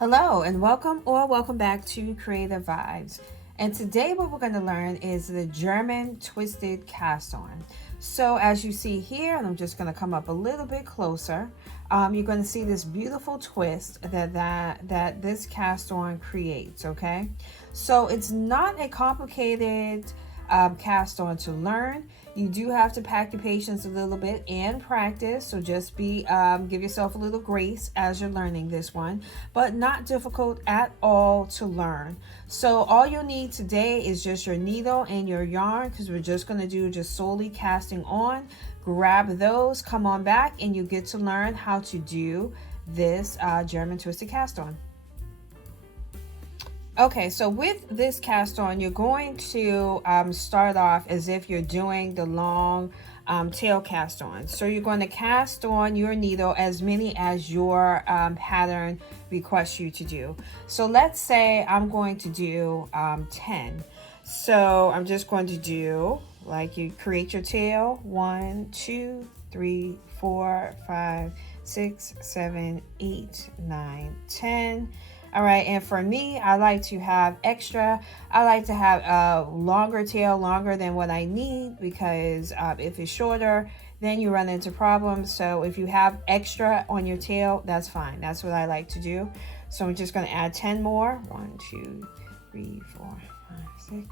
Hello and welcome back to Creative Vibes. And today what we're going to learn is the German twisted cast on. So as you see here, and I'm just going to come up a little bit closer, you're going to see this beautiful twist that this cast on creates, okay? So it's not a complicated cast on to learn. You do have to pack your patience a little bit and practice, so just give yourself a little grace as you're learning this one, but not difficult at all to learn. So all you'll need today is just your needle and your yarn, because we're just going to do just solely casting on. Grab those, come on back, and you get to learn how to do this German twisted cast on. Okay, so with this cast on, you're going to start off as if you're doing the long tail cast on. So you're going to cast on your needle as many as your pattern requests you to do. So let's say I'm going to do 10. So I'm just going to do, like, you create your tail, 1, 2, 3, 4, 5, 6, 7, 8, 9, 10. All right, and for me, I like to have extra. I like to have a longer tail, longer than what I need, because if it's shorter, then you run into problems. So if you have extra on your tail, that's fine. That's what I like to do. So I'm just going to add 10 more. 1, 2, 3, 4, 5, 6,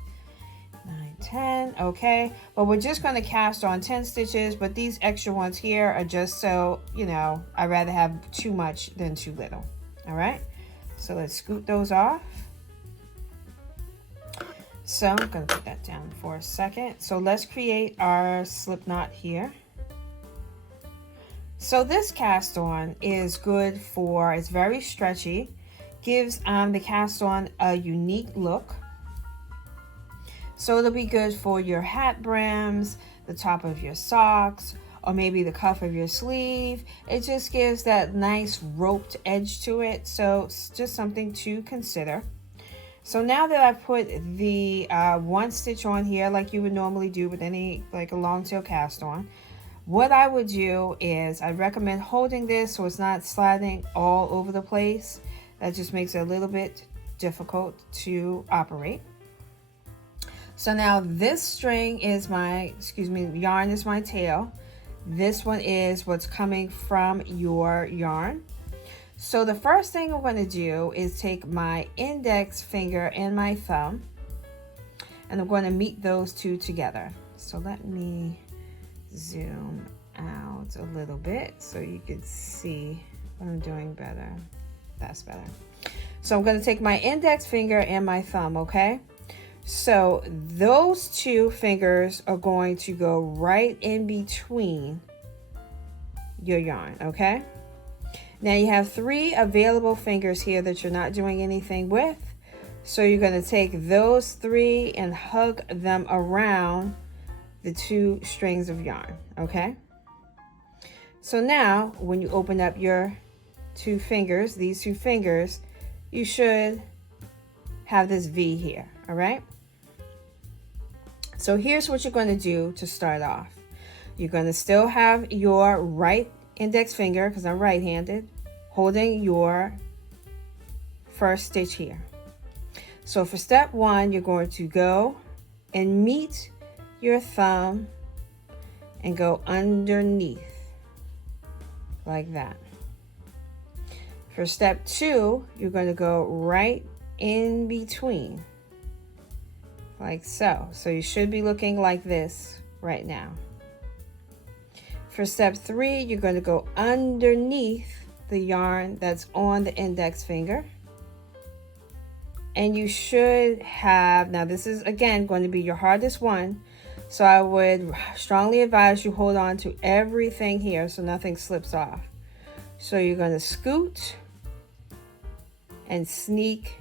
9, 10. Okay, but we're just going to cast on 10 stitches, but these extra ones here are just so, I'd rather have too much than too little. All right. So let's scoot those off. So I'm going to put that down for a second. So let's create our slip knot here. So this cast on is good for, it's very stretchy, gives the cast on a unique look. So it'll be good for your hat brims, the top of your socks, or maybe the cuff of your sleeve. It just gives that nice roped edge to it. So it's just something to consider. So now that I've put the one stitch on here, like you would normally do with any, like a long tail cast on, what I would do is I recommend holding this so it's not sliding all over the place. That just makes it a little bit difficult to operate. So now this string is yarn is my tail. This one is what's coming from your yarn. So the first thing I'm going to do is take my index finger and my thumb, and I'm going to meet those two together. So let me zoom out a little bit so you can see what I'm doing better. That's better. So I'm going to take my index finger and my thumb, okay? So those two fingers are going to go right in between your yarn, okay? Now you have 3 available fingers here that you're not doing anything with. So you're going to take those 3 and hug them around the 2 strings of yarn, okay? So now when you open up your 2 fingers, these 2 fingers, you should have this V here, all right? So here's what you're going to do to start off. You're going to still have your right index finger, because I'm right-handed, holding your first stitch here. So for step 1, you're going to go and meet your thumb and go underneath like that. For step 2, you're going to go right in between, like so. So you should be looking like this right now. For step 3, you're going to go underneath the yarn that's on the index finger. And you should have, now this is again going to be your hardest one, so I would strongly advise you hold on to everything here so nothing slips off. So you're going to scoot and sneak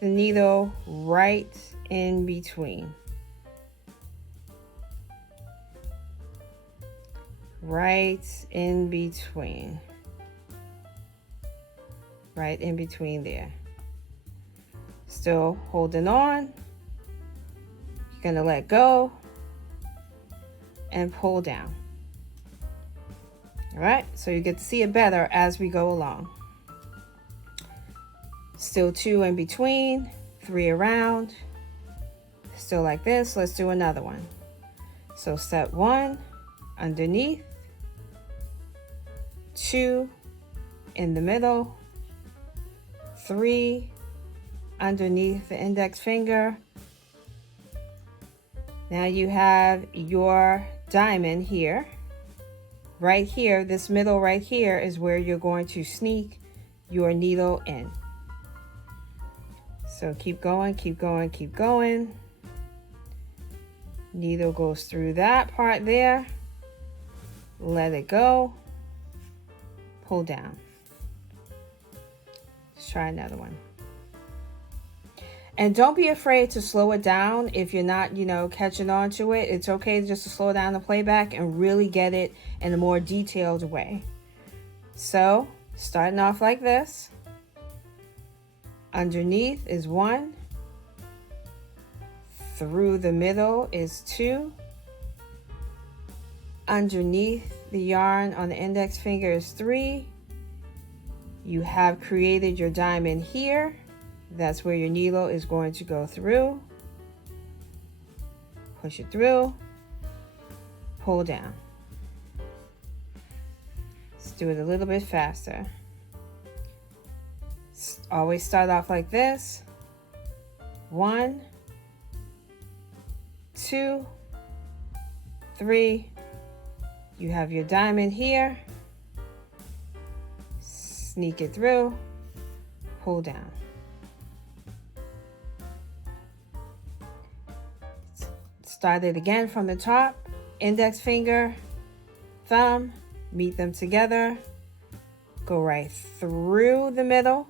the needle right in between. Right in between. Right in between there. Still holding on. You're going to let go and pull down. All right, so you get to see it better as we go along. Still 2 in between, 3 around, still like this. Let's do another one. So step 1, underneath, 2 in the middle, 3 underneath the index finger. Now you have your diamond here. Right here, this middle right here is where you're going to sneak your needle in. So keep going, keep going, keep going. Needle goes through that part there. Let it go. Pull down. Let's try another one. And don't be afraid to slow it down if you're not, catching on to it. It's okay just to slow down the playback and really get it in a more detailed way. So, starting off like this. Underneath is 1. Through the middle is 2. Underneath the yarn on the index finger is 3. You have created your diamond here. That's where your needle is going to go through. Push it through. Pull down. Let's do it a little bit faster. Always start off like this. 1, 2, 3. You have your diamond here. Sneak it through. Pull down. Start it again from the top. Index finger, thumb, meet them together. Go right through the middle.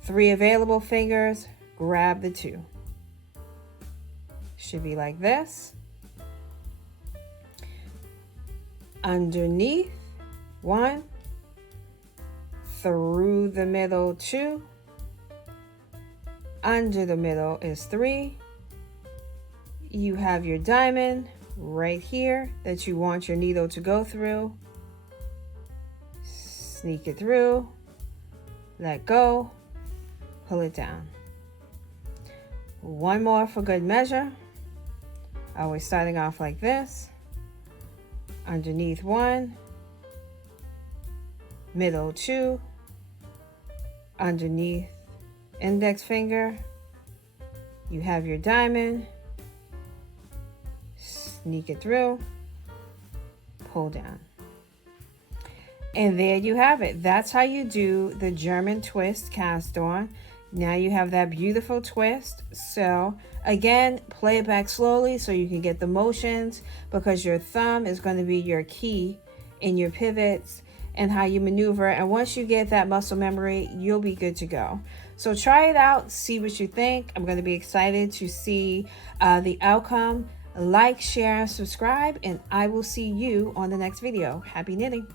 3 available fingers, grab the 2. Should be like this. Underneath, 1. Through the middle, 2. Under the middle is 3. You have your diamond right here that you want your needle to go through. Sneak it through. Let go. Pull it down. One more for good measure. Always starting off like this. Underneath 1. Middle 2. Underneath index finger. You have your diamond. Sneak it through, pull down. And there you have it. That's how you do the German twist cast on. Now you have that beautiful twist. So again, play it back slowly so you can get the motions, because your thumb is going to be your key in your pivots and how you maneuver. And once you get that muscle memory, you'll be good to go. So try it out, see what you think. I'm going to be excited to see the outcome. Like, share, subscribe, and I will see you on the next video. Happy knitting!